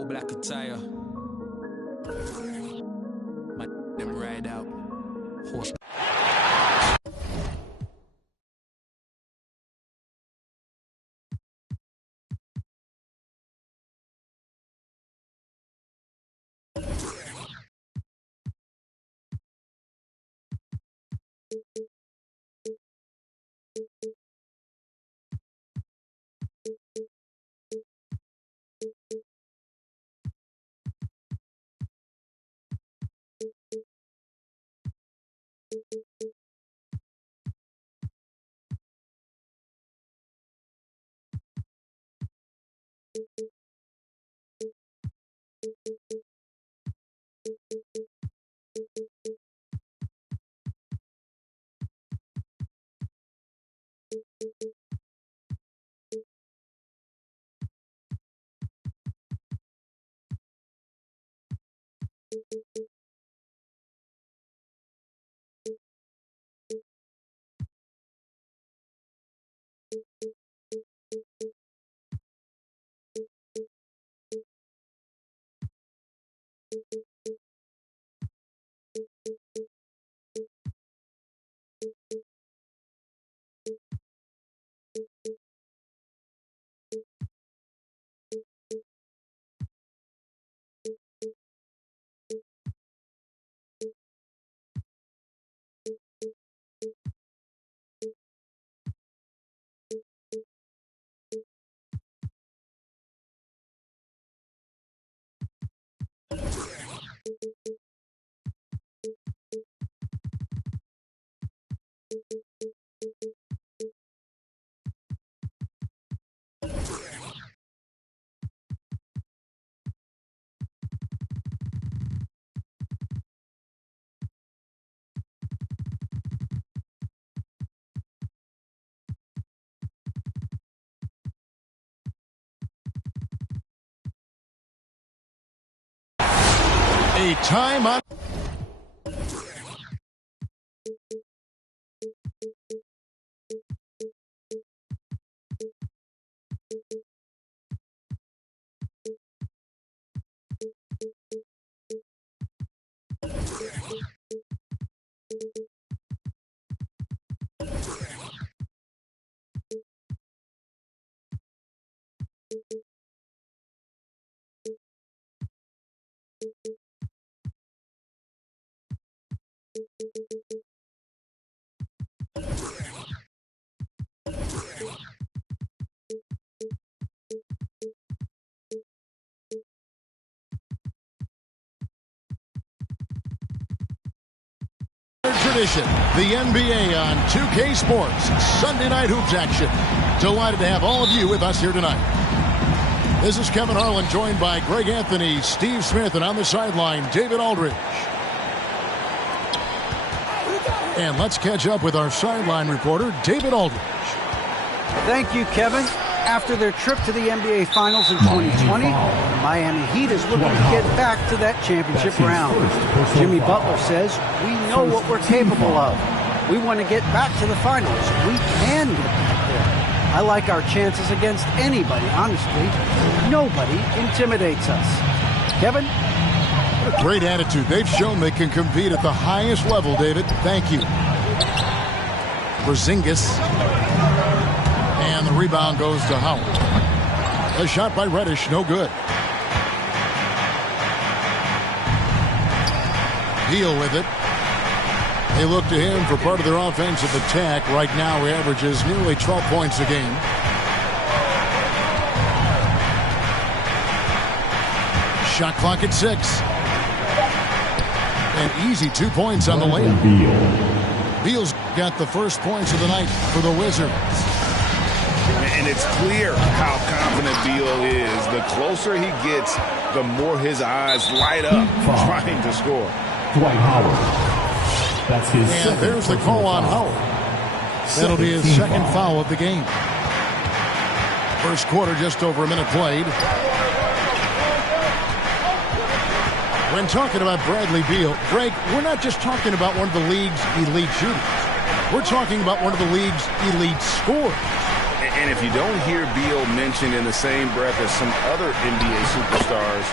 All black attire. My them ride out. Horse. A time on. Tradition, the NBA on 2K Sports, Sunday Night Hoops action. Delighted to have all of you with us here tonight. This is Kevin Harlan, joined by Greg Anthony, Steve Smith, and on the sideline, David Aldridge. And let's catch up with our sideline reporter, David Aldridge. Thank you, Kevin. After their trip to the NBA Finals in 2020, the Miami Heat is looking to get back to that championship round. Jimmy Butler says, "We know what we're capable of. We want to get back to the Finals. We can get back there. I like our chances against anybody, honestly. Nobody intimidates us." Kevin? What a great attitude. They've shown they can compete at the highest level, David. Thank you. Porzingis. And the rebound goes to Howard. A shot by Reddish, no good. Beal with it. They look to him for part of their offensive attack. Right now he averages nearly 12 points a game. Shot clock at 6. An easy 2 points on the layup. Beal's got the first points of the night for the Wizards. And it's clear how confident Beal is. The closer he gets, the more his eyes light up trying to score. Dwight Howard. That's his and there's the call on Howard. That'll be his second foul of the game. First quarter, just over a minute played. When talking about Bradley Beal, Greg, we're not just talking about one of the league's elite shooters. We're talking about one of the league's elite scorers. And if you don't hear Beal mentioned in the same breath as some other NBA superstars,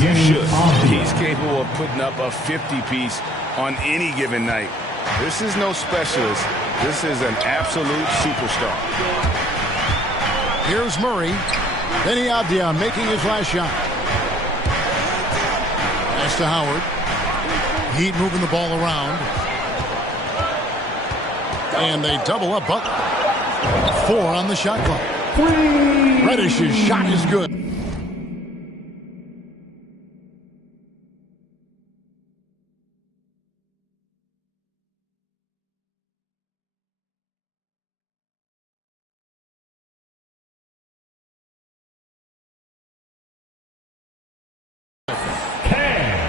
you should. He's capable of putting up a 50-piece on any given night. This is no specialist. This is an absolute superstar. Here's Murray. Benny Avdia making his last shot. Pass to Howard. Heat moving the ball around. And they double up Butler. 4 on the shot clock. Reddish's shot is good.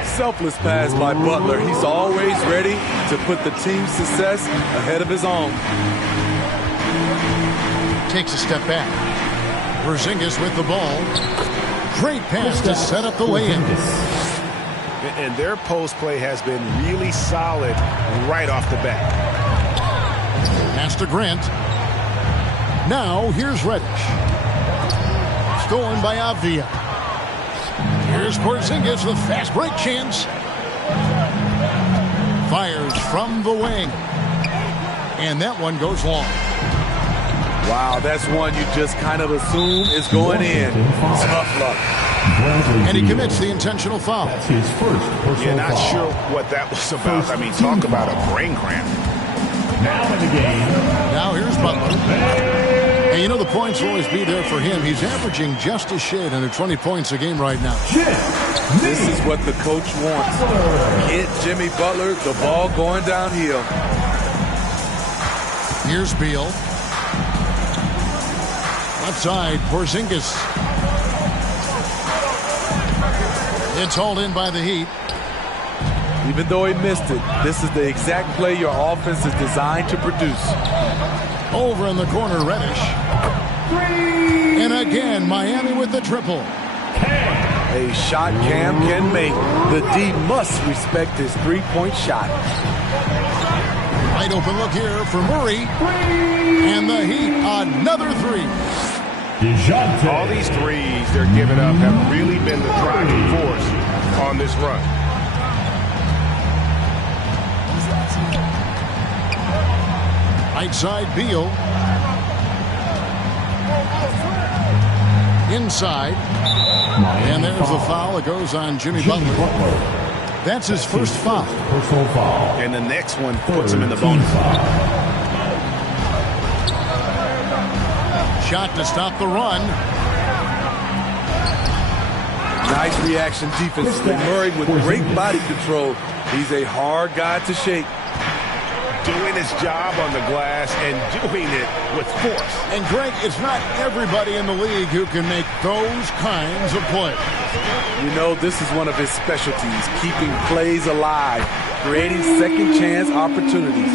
Selfless pass by Butler. He's always ready to put the team's success ahead of his own. Takes a step back. Porzingis with the ball. Great pass to set up the lay-in. And their post play has been really solid right off the bat. Pass to Grant. Now here's Reddish. Stolen by Avdia. Here's Porzingis with fast break chance. Fires from the wing. And that one goes long. Wow, that's one you just kind of assume is going in. Tough luck. And he commits the intentional foul. That's his first personal Not foul. sure what that was about. I mean, talk about a brain cramp. Now in the game. Now here's Butler. And you know the points will always be there for him. He's averaging just a shade under 20 points a game right now. This is what the coach wants. Hit Jimmy Butler, the ball going downhill. Here's Beal. Left side, Porzingis. It's hauled in by the Heat. Even though he missed it, this is the exact play your offense is designed to produce. Over in the corner, Reddish. And again, Miami with the triple. A shot Cam can make. The D must respect his three-point shot. Wide open look here for Murray. And the Heat, another three. All these threes they're giving up have really been the driving force on this run. Right side, Beal. Inside. And there's the foul. It goes on Jimmy Butler. That's his first foul. Personal foul. And the next one puts him in the bonus. Shot to stop the run. Nice reaction defensively. Murray with great body control. He's a hard guy to shake. Doing his job on the glass and doing it with force. And Greg, it's not everybody in the league who can make those kinds of plays. You know, this is one of his specialties, keeping plays alive, creating second chance opportunities.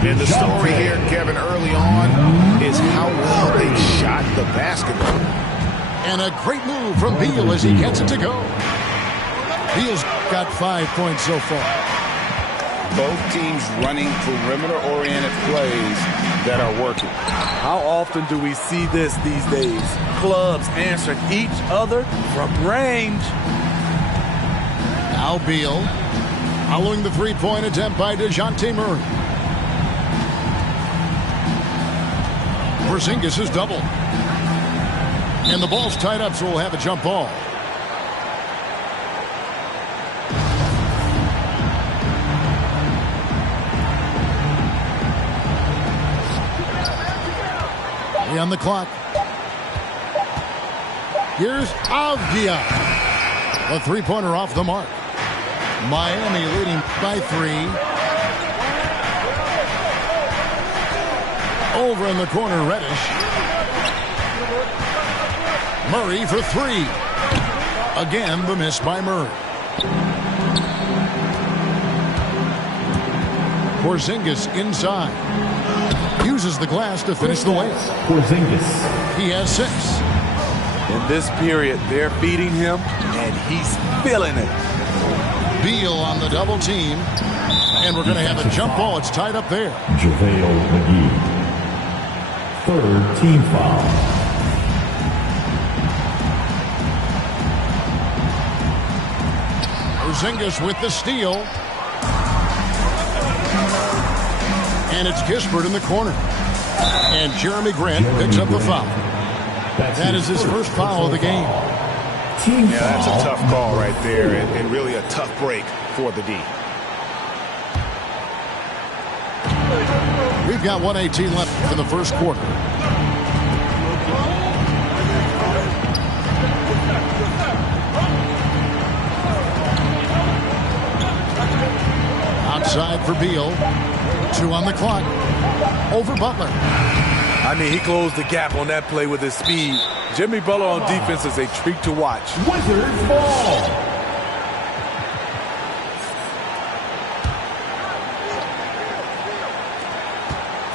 And the story here, Kevin, early on is how well they shot the basketball. And a great move from Beal as he gets it to go. Beal's got 5 points so far. Both teams running perimeter-oriented plays that are working. How often do we see this these days? Clubs answering each other from range. Now Beal following the three-point attempt by DeJounte Murray. Porzingis is double. And the ball's tied up, so we'll have a jump ball. On the clock. Here's Avdia. The three-pointer off the mark. Miami leading by 3. Over in the corner, Reddish. Murray for 3. Again, the miss by Murray. Porzingis inside. Uses the glass to finish the layup. Porzingis. He has 6. In this period, they're feeding him, and he's feeling it. Beal on the double team. And we're going to have a jump ball. It's tied up there. JaVale McGee. Third team foul. Porzingis with the steal. And it's Kispert in the corner. And Jeremy Grant picks up the foul. That is his first foul of the game. Yeah, that's a tough call right there, and really a tough break for the D. We've got 1:18 left in the first quarter. Outside for Beal. 2 on the clock. Over Butler. I mean, he closed the gap on that play with his speed. Jimmy Butler on defense is a treat to watch. Wizards ball.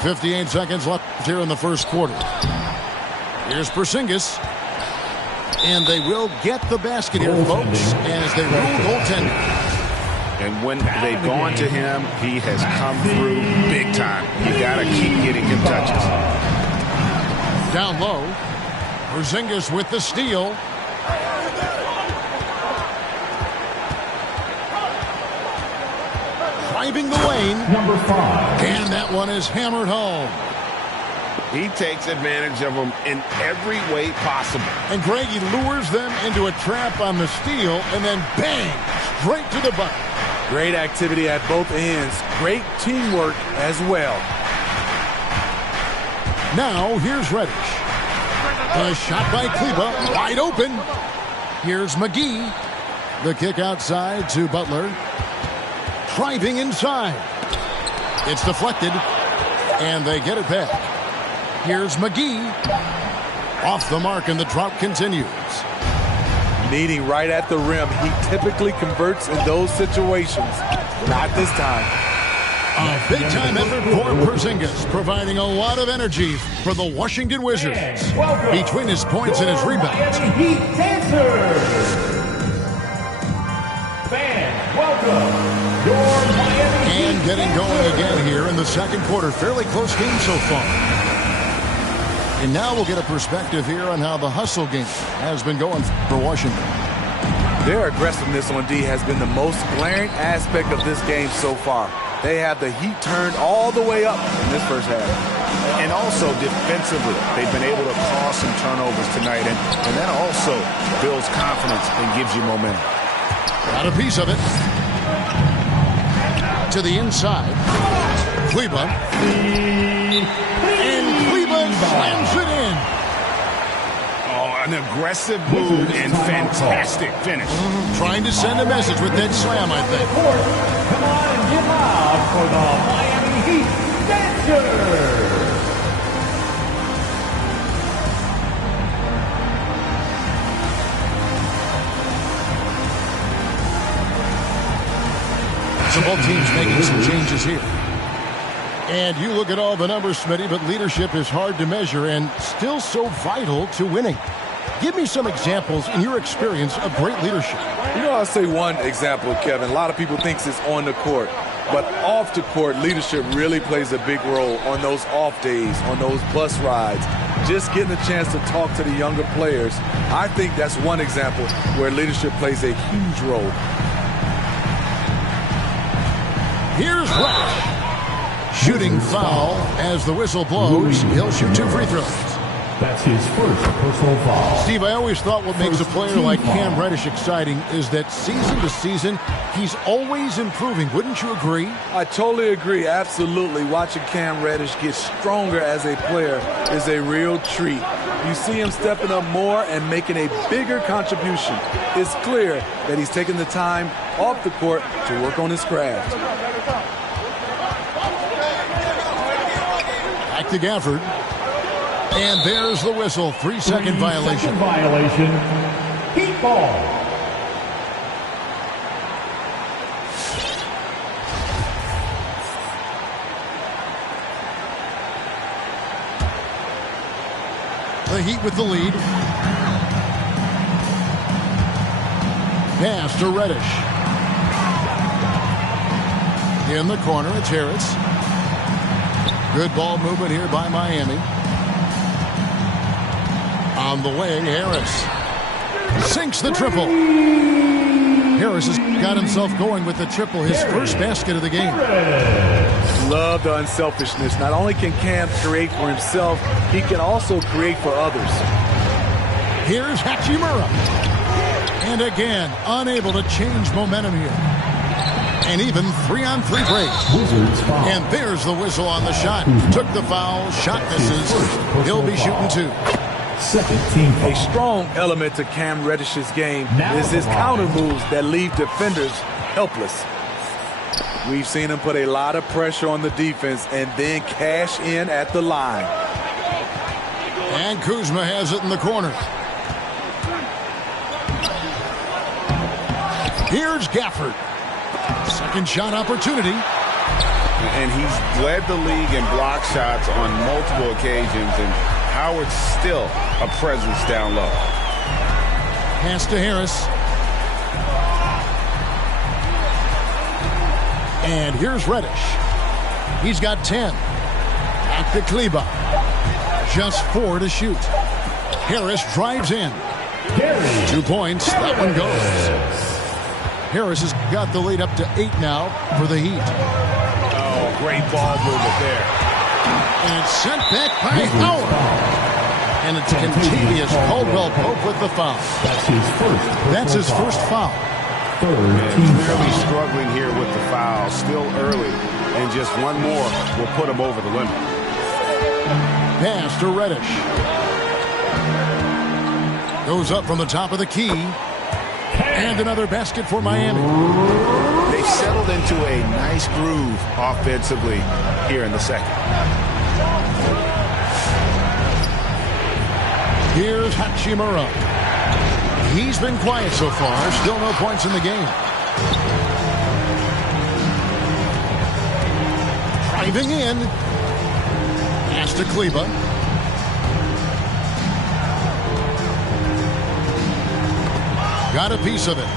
.58 seconds left here in the first quarter. Here's Porzingis. And they will get the basket here, folks, as they rule goaltending. And when they've gone to him, he has come through big time. You got to keep getting him touches. Down low. Porzingis with the steal. Driving the lane. Number 5. And that one is hammered home. He takes advantage of them in every way possible. And Greg, he lures them into a trap on the steal, and then bang, straight to the bucket. Great activity at both ends. Great teamwork as well. Now, here's Reddish. A shot by Kleber, wide open. Here's McGee. The kick outside to Butler. Driving inside. It's deflected, and they get it back. Here's McGee. Off the mark, and the drought continues. Meeting right at the rim. He typically converts in those situations. Not this time. A big-time effort for Porzingis, providing a lot of energy for the Washington Wizards. Between his points and his rebounds. Heat dancers. Fans, welcome. Your Miami Heat. And getting going again here in the second quarter. Fairly close game so far. And now we'll get a perspective here on how the hustle game has been going for Washington. Their aggressiveness on D has been the most glaring aspect of this game so far. They have the heat turned all the way up in this first half. And also defensively, they've been able to cause some turnovers tonight, and that also builds confidence and gives you momentum. Got a piece of it. To the inside. Kleber. And Kleber slams it in. Oh, an aggressive move and fantastic finish. Trying to send a message with that slam, I think. Come on and give up for the Miami Heat dancers. So both teams making some changes here. And you look at all the numbers, Smitty, but leadership is hard to measure and still so vital to winning. Give me some examples in your experience of great leadership. You know, I'll say one example, Kevin. A lot of people think it's on the court. But off the court, leadership really plays a big role on those off days, on those bus rides. Just getting a chance to talk to the younger players. I think that's one example where leadership plays a huge role. Here's Reddish. Shooting foul as the whistle blows. He'll shoot 2 free throws. That's his first personal foul. Steve, I always thought what makes a player like Cam Reddish exciting is that season to season, he's always improving. Wouldn't you agree? I totally agree. Absolutely. Watching Cam Reddish get stronger as a player is a real treat. You see him stepping up more and making a bigger contribution. It's clear that he's taking the time off the court to work on his craft. Back to Gafford. And there's the whistle. 3-second violation. Heat ball. The Heat with the lead. Pass to Reddish. In the corner, it's Harris. Good ball movement here by Miami. On the wing, Harris sinks the triple. Harris has got himself going with the triple, his first basket of the game. Love the unselfishness. Not only can Cam create for himself, he can also create for others. Here's Hachimura. And again, unable to change momentum here. And even 3-on-3 break. And there's the whistle on the shot. Took the foul, shot misses. He'll be shooting 2. Second team foul. A strong element to Cam Reddish's game is his counter moves that leave defenders helpless. We've seen him put a lot of pressure on the defense and then cash in at the line. And Kuzma has it in the corner. Here's Gafford. Second shot opportunity. And he's led the league in block shots on multiple occasions, and Howard's still a presence down low. Pass to Harris. And here's Reddish. He's got 10. Back to Kleber. Just 4 to shoot. Harris drives in. 2 points. That one goes. Harris has got the lead up to 8 now for the Heat. Oh, great ball movement there. And it's sent back by Howard. And it's contagious. Caldwell Pope with the foul. That's his first foul. Clearly struggling here with the foul. Still early. And just one more will put him over the limit. Pass to Reddish. Goes up from the top of the key. And another basket for Miami. They've settled into a nice groove offensively here in the second. Here's Hachimura. He's been quiet so far. Still no points in the game. Driving in. Pass to Kleber. Got a piece of it.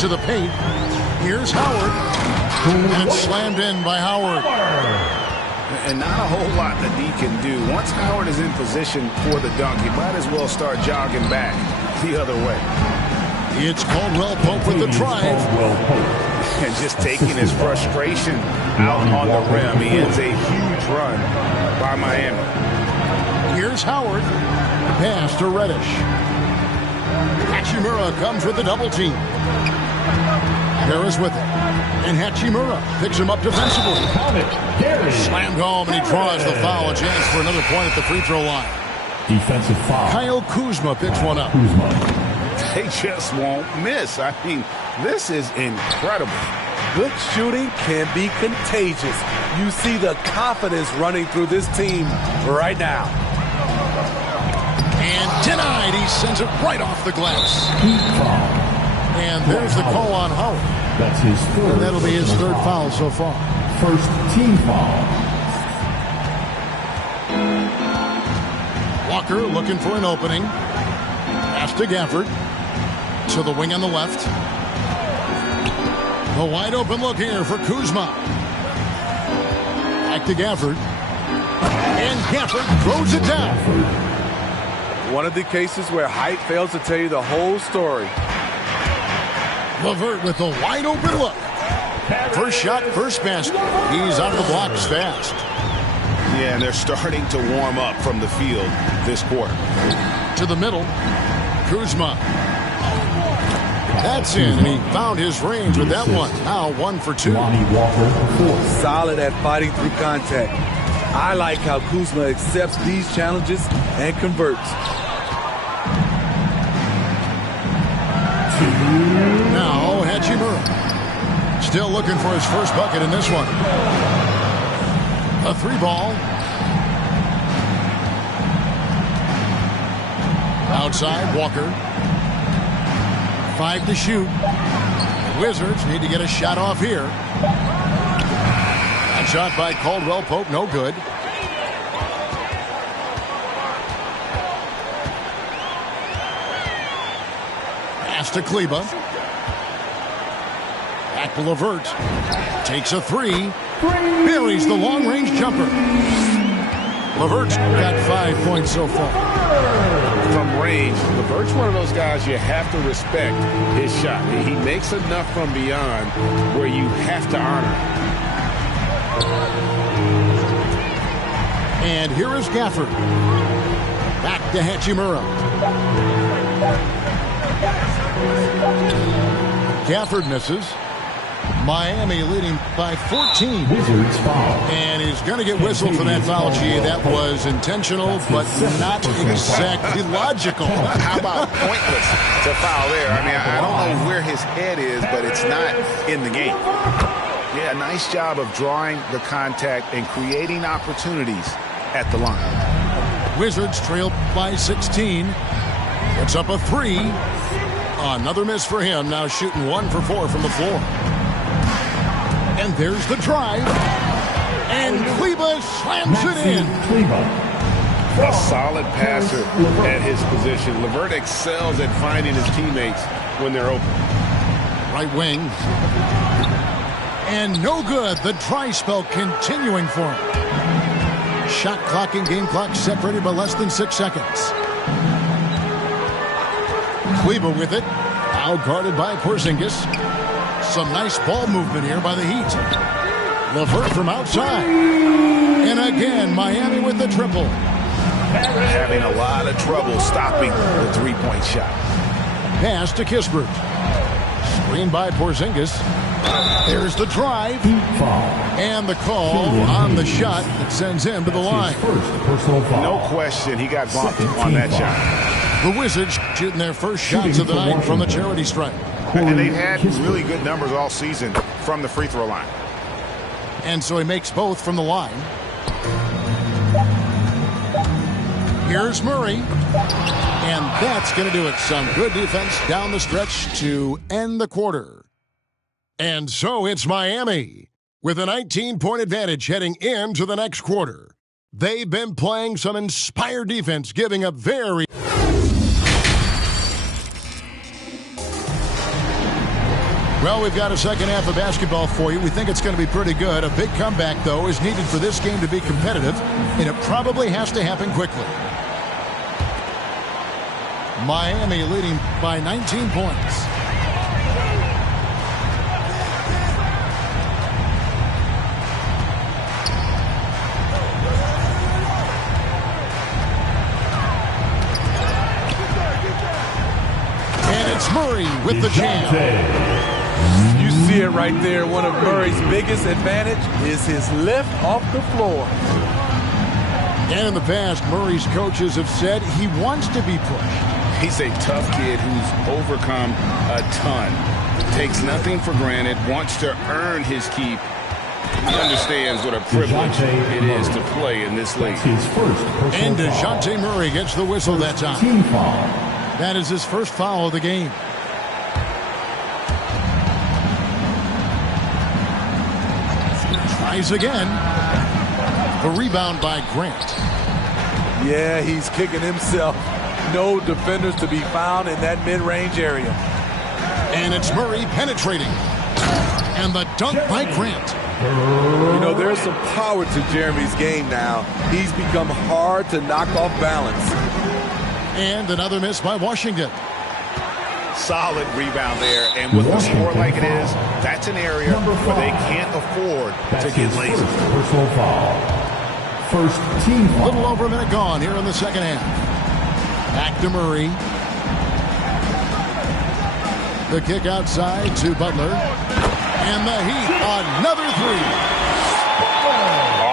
To the paint. Here's Howard. And it's slammed in by Howard. And not a whole lot that he can do. Once Howard is in position for the dunk, he might as well start jogging back the other way. It's Caldwell Pope with the drive. And just taking his frustration out on the rim. He ends a huge run by Miami. Here's Howard. Pass to Reddish. Hachimura comes with the double team. Harris with it. And Hachimura picks him up defensively. Slammed home, and he draws the foul. A chance for another point at the free throw line. Defensive foul. Kyle Kuzma picks one up. They just won't miss. I mean, this is incredible. Good shooting can be contagious. You see the confidence running through this team right now. And denied. He sends it right off the glass. And there's the call on Howard. That's his third. And that'll be his third foul so far. First team foul. Walker looking for an opening. Pass to Gafford. To the wing on the left. The wide open look here for Kuzma. Back to Gafford. And Gafford throws it down. One of the cases where height fails to tell you the whole story. LeVert with a wide open look. First shot, first basket. He's out of the blocks fast. Yeah, and they're starting to warm up from the field this quarter. To the middle. Kuzma. That's in, and he found his range with that one. Now 1 for 2. Solid at fighting through contact. I like how Kuzma accepts these challenges and converts. Now Hachimura. Still looking for his first bucket in this one. A 3 ball. Outside, Walker. 5 to shoot. The Wizards need to get a shot off here. That shot by Caldwell Pope, no good. Pass to Kleber. Back to LeVert. Takes a 3. Buries the long-range jumper. LeVert's got 5 points so far. From range, LeVert's one of those guys you have to respect his shot. He makes enough from beyond where you have to honor. And here is Gafford. Back to Hachimura. Gafford misses. Miami leading by 14. Wizards foul. And he's going to get whistled for that foul, G. That was intentional, but not exactly logical. How about pointless to foul there? I mean, I don't know where his head is, but it's not in the game. Yeah, nice job of drawing the contact and creating opportunities at the line. Wizards trail by 16. It's up a 3. Another miss for him. Now shooting 1 for 4 from the floor. And there's the drive. And Kleber slams it in. A solid passer at his position. LeVert excels at finding his teammates when they're open. Right wing. And no good. The dry spell continuing for him. Shot clock and game clock separated by less than 6 seconds. Kleber with it. Now guarded by Porzingis. Some nice ball movement here by the Heat. LeVert from outside. And again, Miami with the triple. Having a lot of trouble stopping the three-point shot. Pass to Kispert. Screen by Porzingis. There's the drive. And the call on the shot that sends him to the line. No question, he got bumped on that shot. The Wizards shooting their first shots of the night from the charity stripe. And they've had really good numbers all season from the free throw line. And so he makes both from the line. Here's Murray. And that's going to do it. Some good defense down the stretch to end the quarter. And so it's Miami with a 19-point advantage heading into the next quarter. They've been playing some inspired defense, giving up very... Well, we've got a second half of basketball for you. We think it's going to be pretty good. A big comeback, though, is needed for this game to be competitive, and it probably has to happen quickly. Miami leading by 19 points. And it's Murray with the jam. You see it right there. One of Murray's biggest advantage is his lift off the floor. And in the past, Murray's coaches have said he wants to be pushed. He's a tough kid who's overcome a ton. Takes nothing for granted, wants to earn his keep. He understands what a privilege it is to play in this league. And DeJounte Murray gets the whistle that time. That is his first foul of the game. Tries again. The rebound by Grant. Yeah, he's kicking himself. No defenders to be found in that mid-range area. And it's Murray penetrating. And the dunk by Grant. You know, there's some power to Jeremy's game now. He's become hard to knock off balance. And another miss by Washington. Solid rebound there, and with a score like it is, that's an area where they can't afford to get lazy. Personal foul. First team A foul. little over a minute gone here in the second half. Back to Murray. The kick outside to Butler. And the Heat, another three.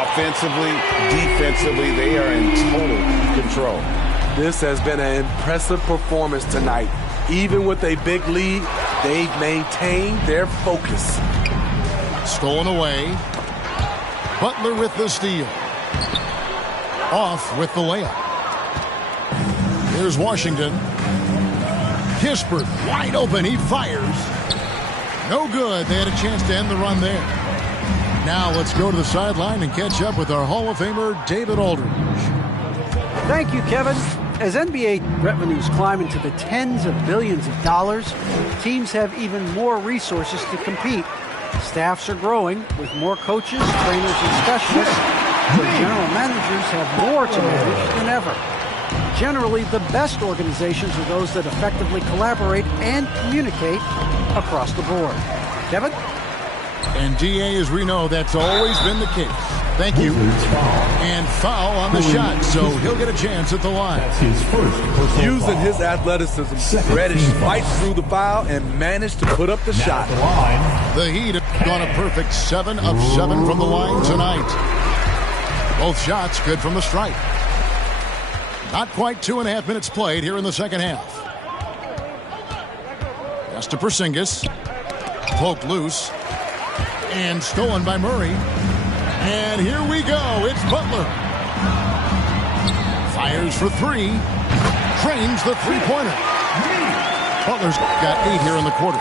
Offensively, defensively, they are in total control. This has been an impressive performance tonight. Even with a big lead, they've maintained their focus. Stolen away. Butler with the steal. Off with the layup. Here's Washington. Kispert wide open. He fires. No good. They had a chance to end the run there. Now let's go to the sideline and catch up with our Hall of Famer, David Aldridge. Thank you, Kevin. As NBA revenues climb into the tens of billions of dollars, teams have even more resources to compete. Staffs are growing with more coaches, trainers, and specialists, so general managers have more to manage than ever. Generally, the best organizations are those that effectively collaborate and communicate across the board. Kevin? And DA, as we know, that's always been the case. Thank you. And foul on the shot, so he'll get a chance at the line. That's his first personal Using foul. his athleticism, Second Reddish team foul. fights through the foul and managed to put up the Now shot. at the line, The Heat have gone a perfect 7 of 7 from the line tonight. Both shots good from the stripe. Not quite 2.5 minutes played here in the second half. Pass to Porzingis. Poked loose. And stolen by Murray. And here we go. It's Butler. Fires for 3. Drains the three-pointer. Butler's got 8 here in the quarter.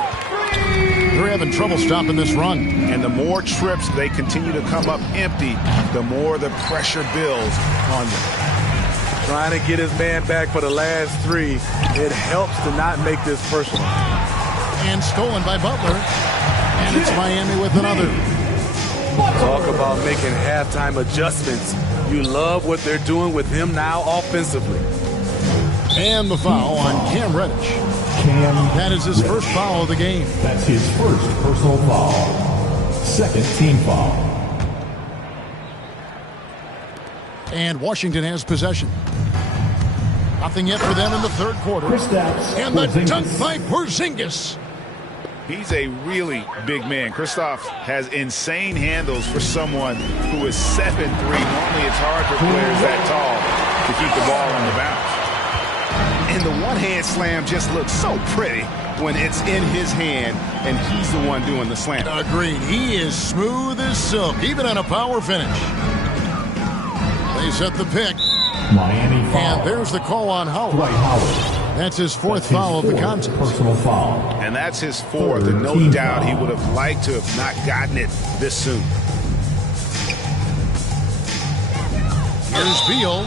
They're having trouble stopping this run. And the more trips they continue to come up empty, the more the pressure builds on them. Trying to get his man back for the last 3. It helps to not make this personal. And stolen by Butler. And it's Miami with another. Talk about making halftime adjustments. You love what they're doing with him now offensively. And the foul on Cam Reddish. That is his first foul of the game. That's his first personal foul. Second team foul. And Washington has possession. Nothing yet for them in the third quarter. Kristaps And the Porzingis. dunk by Porzingis. He's a really big man. Kristaps has insane handles for someone who is 7'3". Normally it's hard for players that tall to keep the ball on the bounce. And the one-hand slam just looks so pretty when it's in his hand and he's the one doing the slam. Agreed. He is smooth as silk, even on a power finish. They set the pick. Miami foul. And there's the call on Howard. Dwight Howard. That's his fourth That's his foul of the fourth contest. personal foul. And that's his fourth, and no Team doubt he foul. would have liked to have not gotten it this soon. Here's Beal.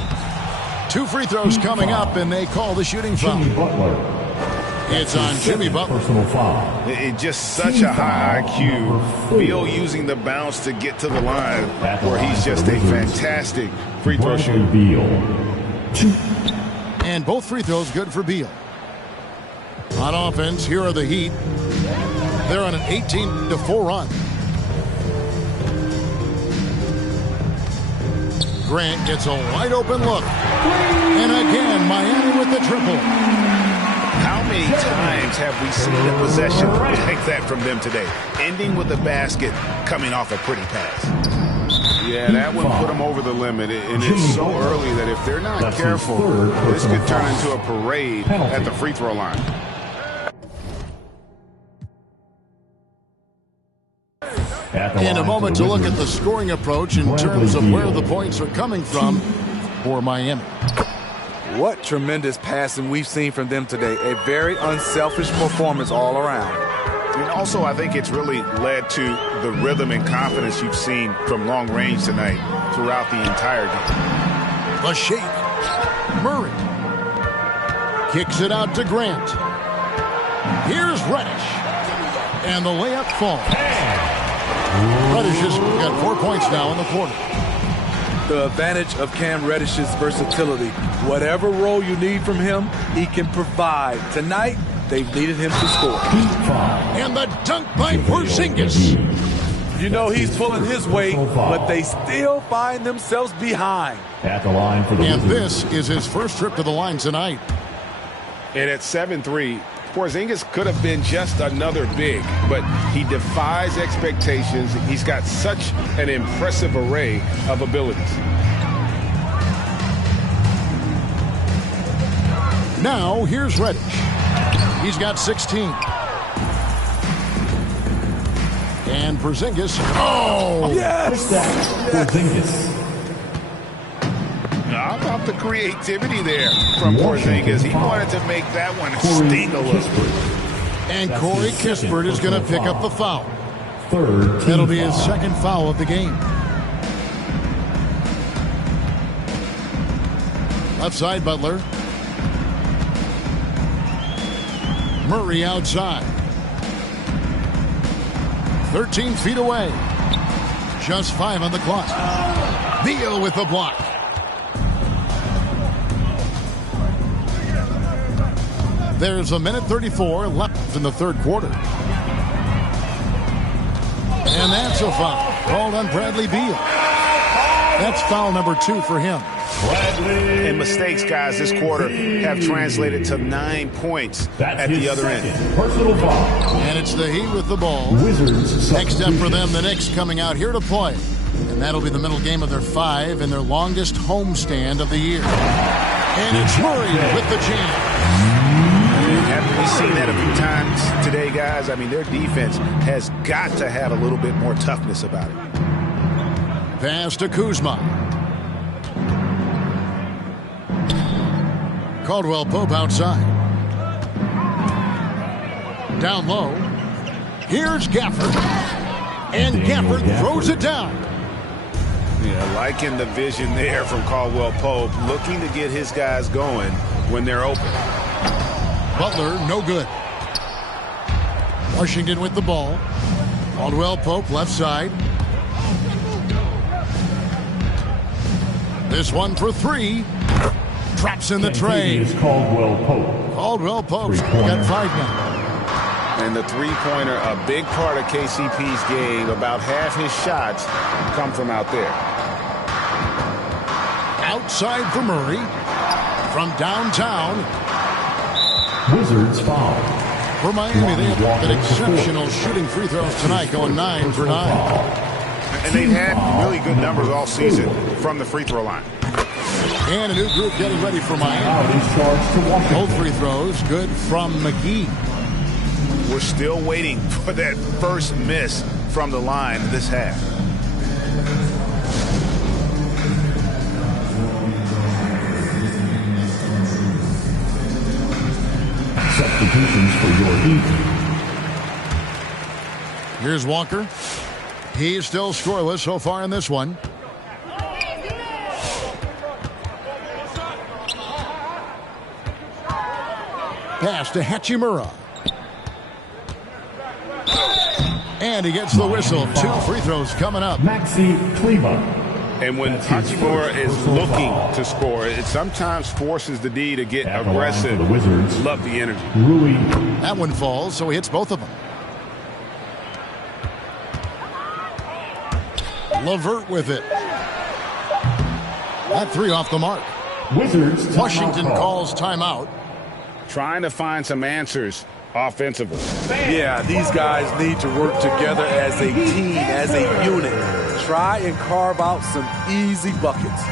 2 free throws coming up, and they call the shooting foul. Jimmy Butler. It's on Jimmy Second Butler. personal foul. It just such a high IQ. Beal using the bounce to get to the line where he's just a fantastic free throw Bradley shooter. Beal. 2. And both free throws good for Beal. On offense, here are the Heat. They're on an 18-4 run. Grant gets a wide open look. And again, Miami with the triple. How many times have we seen a possession like that from them today? Ending with a basket, coming off a pretty pass. Yeah, that one put them over the limit, and it's so early that if they're not That's his careful, third this could personal turn foul. into a parade Penalty. at the free throw line. At the And a line moment for to the look at Wizards. the scoring approach in Bradley terms of where Beal. the points are coming from for Miami. What tremendous passing we've seen from them today. A very unselfish performance all around. And also, I think it's really led to the rhythm and confidence you've seen from long range tonight throughout the entire game. The shake. Murray. Kicks it out to Grant. Here's Reddish. And the layup falls. Reddish has got 4 points now in the quarter. The advantage of Cam Reddish's versatility. Whatever role you need from him, he can provide. Tonight, they've needed him to score. And the dunk by Porzingis. You know he's pulling his weight, but they still find themselves behind. At the line for the And Wizards. this is his first trip to the line tonight. And at 7'3", Porzingis could have been just another big, but he defies expectations. He's got such an impressive array of abilities. Now, here's Reddish. He's got 16. And Porzingis. Oh! Yes! Porzingis. How about the creativity there from Porzingis? He wanted to make that one sting a little. And Corey Kispert is going to pick up the foul. Third team That'll be his foul. second foul of the game. Left side, Butler. Murray outside. 13 feet away. Just 5 on the clock. Beal with the block. There's a minute 34 left in the third quarter. And that's a foul called on Bradley Beal. That's foul number 2 for him. And mistakes, guys, this quarter have translated to 9 points at the other end. Personal foul. And it's the Heat with the ball. Wizards. Next up for them, the Knicks coming out here to play. And that'll be the middle game of their 5 and their longest homestand of the year. And it's Murray with the jam. Haven't we seen that a few times today, guys? I mean, their defense has got to have a little bit more toughness about it. Pass to Kuzma. Caldwell Pope outside. Down low. Here's Gafford. And Gafford throws it down. Yeah, liking the vision there from Caldwell Pope, looking to get his guys going when they're open. Butler, no good. Washington with the ball. Caldwell Pope left side. This one for 3. Drops in the tray. Caldwell Pope. Caldwell Pope's got 5 now. And the three-pointer, a big part of KCP's game. About half his shots come from out there. Outside for Murray. From downtown. Wizards foul. For Miami, they have been exceptional shooting free throws tonight, going 9 for 9. And they've had really good numbers all season from the free throw line. And a new group getting ready for Miami. Both free throws good from McGee. We're still waiting for that first miss from the line this half. Substitutions for your Heat. Here's Walker. He's still scoreless so far in this one. Pass to Hachimura. And he gets the whistle. 2 free throws coming up. Maxi Kleber. And when Hachimura is looking to score, it sometimes forces the D to get aggressive. The Wizards. Love the energy. Rui. That one falls, so he hits both of them. LeVert with it. That 3 off the mark. Wizards. Washington calls timeout. Trying to find some answers offensively. Yeah, these guys need to work together as a team, as a unit. Try and carve out some easy buckets.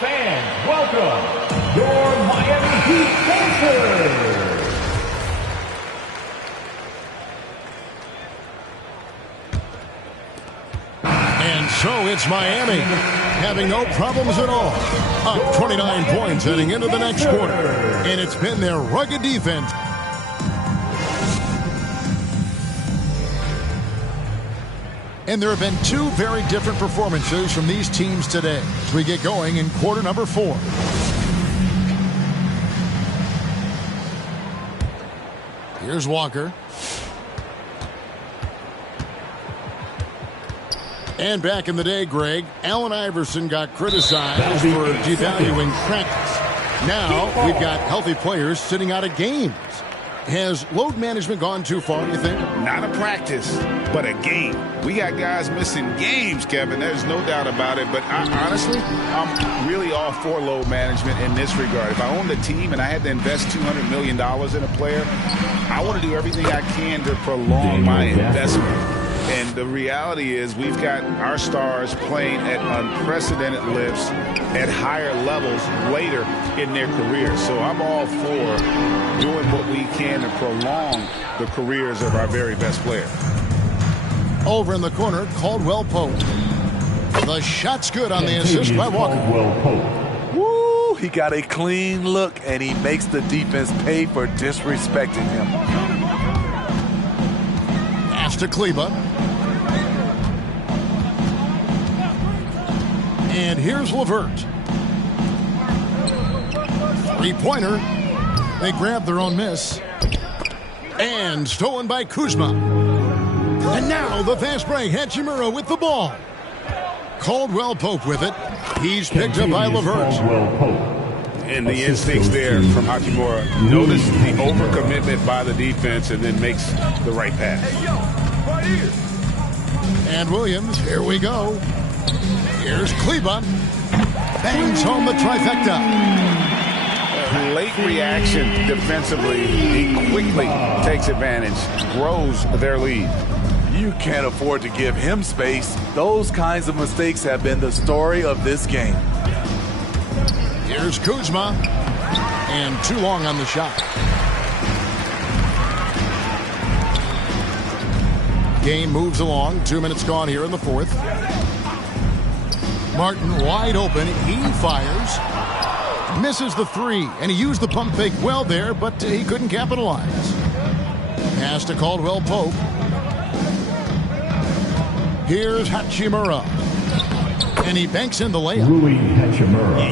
Fans, welcome your Miami Heat Dancers. And so it's Miami, having no problems at all. Up 29 points heading into the next quarter. And it's been their rugged defense. And there have been 2 very different performances from these teams today as we get going in quarter number 4. Here's Walker. And back in the day, Greg, Allen Iverson got criticized for devaluing practice. Now we've got healthy players sitting out of games. Has load management gone too far, you think? Not a practice, but a game. We got guys missing games, Kevin. There's no doubt about it. But honestly, I'm really all for load management in this regard. If I owned a team and I had to invest $200 million in a player, I want to do everything I can to prolong my investment. And the reality is we've got our stars playing at unprecedented lifts at higher levels later in their careers. So I'm all for doing what we can to prolong the careers of our very best players. Over in the corner, Caldwell Pope. The shot's good on the assist by Walker. Woo! He got a clean look, and he makes the defense pay for disrespecting him. Pass to Kleba. And here's LeVert. Three-pointer. They grab their own miss. And stolen by Kuzma. And now the fast break. Hachimura with the ball. Caldwell Pope with it. He's picked up by LeVert. And the instincts there from Hachimura. Notice the overcommitment by the defense and then makes the right pass. And Williams, here we go. Here's Kleba. Bangs home the trifecta. Late reaction defensively. He quickly takes advantage, grows their lead. You can't afford to give him space. Those kinds of mistakes have been the story of this game. Here's Kuzma. And too long on the shot. Game moves along. 2 minutes gone here in the fourth. Martin wide open. He fires. Misses the three. And he used the pump fake well there, but he couldn't capitalize. Pass to Caldwell Pope. Here's Hachimura. And he banks in the layup.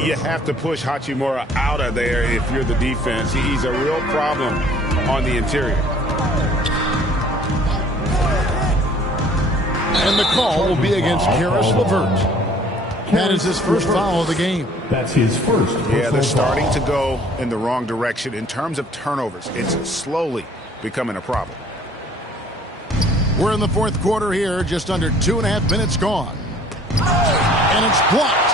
You have to push Hachimura out of there if you're the defense. He's a real problem on the interior. And the call will be against Caris LeVert. That is his first foul of the game. That's his first. Yeah, they're starting to go in the wrong direction in terms of turnovers. It's slowly becoming a problem. We're in the fourth quarter here, just under 2.5 minutes gone. And it's blocked.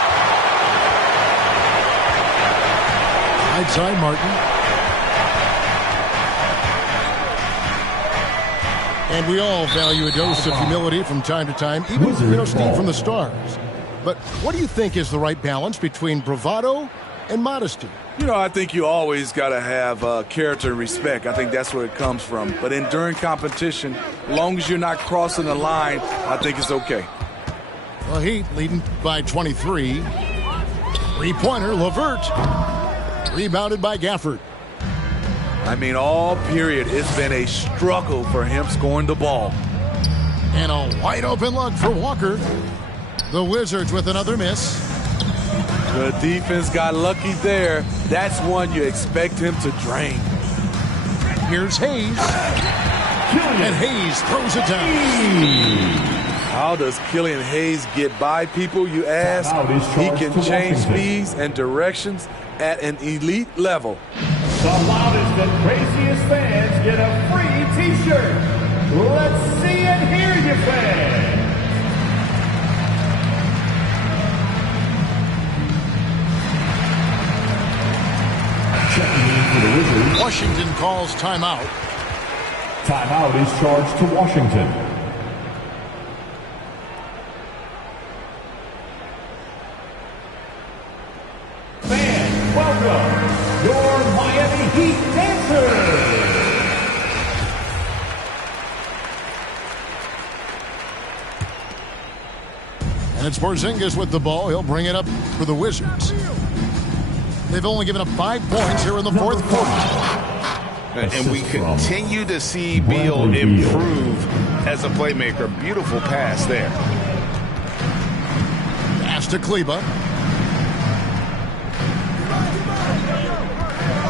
Right side, Martin. And we all value a dose of humility from time to time, even, Steve, from the stars. But what do you think is the right balance between bravado and modesty? I think you always got to have character and respect. I think that's where it comes from. But during competition, as long as you're not crossing the line, I think it's okay. Well, Heat leading by 23. Three-pointer, LeVert. Rebounded by Gafford. All period, it's been a struggle for him scoring the ball. And a wide open look for Walker. The Wizards with another miss. The defense got lucky there. That's one you expect him to drain. Here's Hayes. And Hayes throws it down. How does Killian Hayes get by people, you ask? He can change speeds and directions at an elite level. The loudest and craziest fans get a free T-shirt. Let's see and hear you, fans. Washington calls timeout. Timeout is charged to Washington. Fans, welcome your Miami Heat dancers. And it's Porzingis with the ball. He'll bring it up for the Wizards. They've only given up 5 points here in the fourth quarter. And we continue to see Beal improve as a playmaker. Beautiful pass there. Pass to Kleba.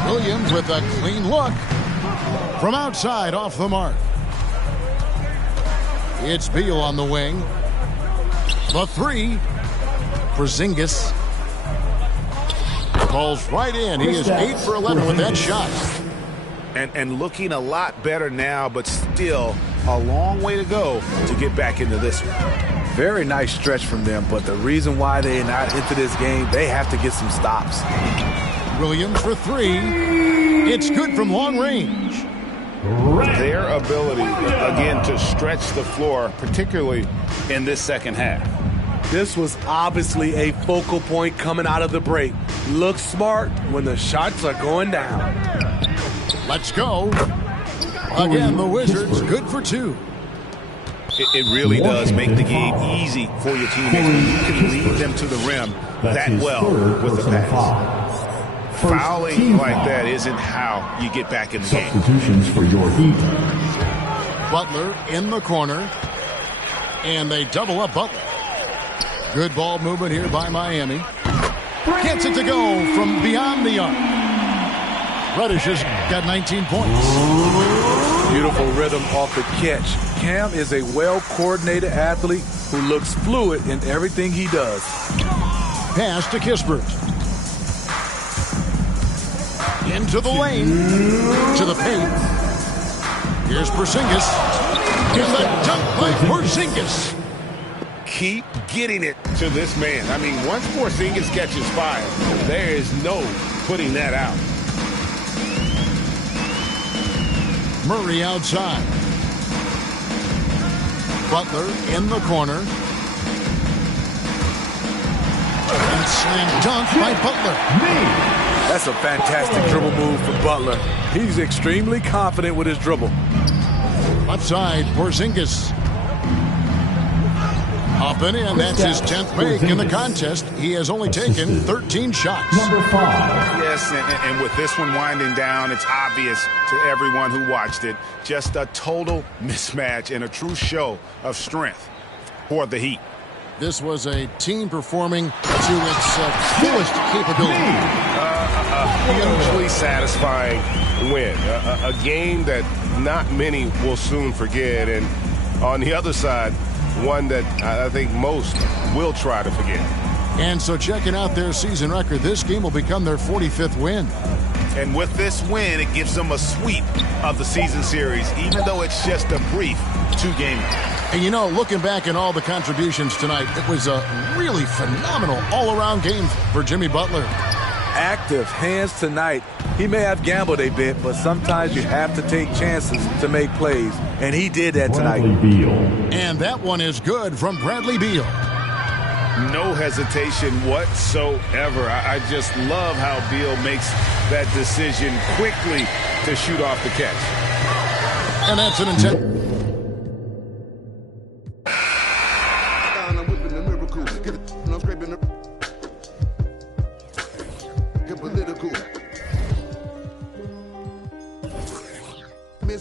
Williams with a clean look. From outside, off the mark. It's Beal on the wing. The three. Porzingis. Ball's right in. He is 8 for 11 with that shot. and looking a lot better now, but still a long way to go to get back into this one. Very nice stretch from them, but the reason why they're not into this game, they have to get some stops. Williams for three. It's good from long range. Their ability, again, to stretch the floor, particularly in this second half. This was obviously a focal point coming out of the break. Look smart when the shots are going down. Let's go. Again, the Wizards good for two. It really does make the game easy for your teammates when you can lead them to the rim that well with the pass. Fouling like that isn't how you get back in the game. Substitutions for your Heat. Butler in the corner. And they double up Butler. Good ball movement here by Miami. Gets it to go from beyond the arc. Reddish has got 19 points. Beautiful rhythm off the catch. Cam is a well-coordinated athlete who looks fluid in everything he does. Pass to Kispert. Into the lane. To the paint. Here's Porzingis. Here's the dunk by Porzingis. Keep getting it to this man. I mean, once Porzingis catches fire, there is no putting that out. Murray outside. Butler in the corner. And slam dunk by Butler. That's a fantastic dribble move for Butler. He's extremely confident with his dribble. Left side, Porzingis. Hopping in, that's his 10th make in the contest. He has only taken 13 shots. Number 5. Yes, and with this one winding down, it's obvious to everyone who watched it. Just a total mismatch and a true show of strength for the Heat. This was a team performing to its fullest capability. Hugely satisfying win. A game that not many will soon forget. And on the other side, one that I think most will try to forget. And so checking out their season record, this game will become their 45th win. And with this win, it gives them a sweep of the season series, even though it's just a brief 2-game. And you know, looking back at all the contributions tonight, it was a really phenomenal all-around game for Jimmy Butler. Active hands tonight. He may have gambled a bit, but sometimes you have to take chances to make plays, and he did that tonight. And that one is good from Bradley Beal. No hesitation whatsoever. I just love how Beal makes that decision quickly to shoot off the catch. And that's an intent.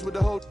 With the whole